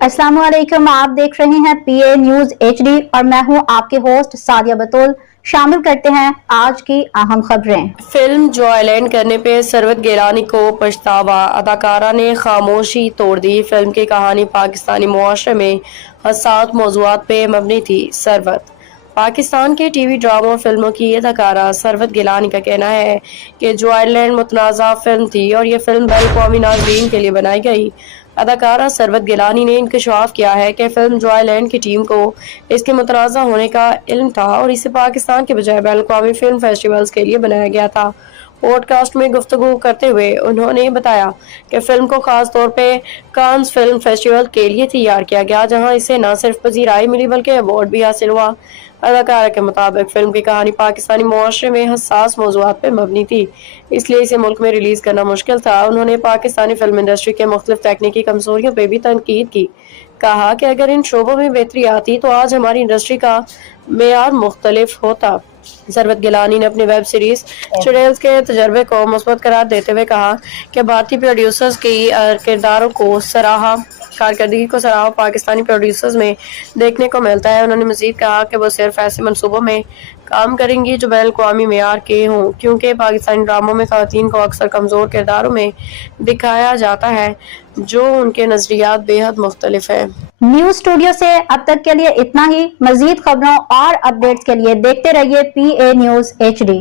अस्सलाम वालेकुम, आप देख रहे हैं PA न्यूज HD और मैं हूं आपके होस्ट सादिया बतूल। शामिल करते हैं आज की अहम खबरें। फिल्म जॉयलैंड करने पे सरवत गिलानी को पछतावा, अदाकारा ने खामोशी तोड़ दी। फिल्म की कहानी पाकिस्तानी मुआशरे में हसास मौज़ूआत पे मबनी थी। सरवत पाकिस्तान के टीवी ड्रामों और फिल्मों की अदाकारा सरवत गिलानी का कहना है कि जॉयलैंड मुतनाज़ा फिल्म थी और ये फिल्म बैन-अवी नाज़रीन के लिए बनाई गई। अदाकारा सरवत गिलानी ने इंकशाफ किया है कि फिल्म जॉयलैंड की टीम को इसके मुतनाज़ा होने का इल्म था और इसे पाकिस्तान के बजाय बैन-अवी फिल्म फेस्टिवल्स के लिए बनाया गया था। पॉडकास्ट में गुफ्तगू करते हुए उन्होंने बताया कि फिल्म को खास तौर पे कांस फिल्म फेस्टिवल के लिए तैयार किया गया, जहां इसे न सिर्फ पजीराई मिली बल्कि अवार्ड भी हासिल हुआ। अदाकारा के मुताबिक फिल्म की कहानी पाकिस्तानी मुआशरे में हसास मौज़ूआत पर मबनी थी, इसलिए इसे मुल्क में रिलीज करना मुश्किल था। उन्होंने पाकिस्तानी फिल्म इंडस्ट्री के मुख्तलिफ तकनीकी कमजोरियों पर भी तनकीद की, कहा कि अगर इन शोबों में बेहतरी आती तो आज हमारी इंडस्ट्री का मेयार मुख्तलिफ होता। सरवत गिलानी ने अपनी वेब सीरीज चुड़ैल्स के तजर्बे को मुस्बत करार देते हुए कहा कि भारतीय प्रोड्यूसर्स की किरदारों को सराहा, कारकर्दगी को सराहा पाकिस्तानी प्रोड्यूसर्स में देखने को मिलता है। उन्होंने मजीद कहा कि वो सिर्फ ऐसे मंसूबों में काम करेंगी जो बैन-अवी मेयार के हों, क्योंकि पाकिस्तानी ड्रामों में ख़वातीन को अक्सर कमज़ोर किरदारों में दिखाया जाता है जो उनके नज़रियात बेहद मुख्तलिफ है। न्यूज स्टूडियो से अब तक के लिए इतना ही। मजीद खबरों और अपडेट्स के लिए देखते रहिए PA न्यूज HD।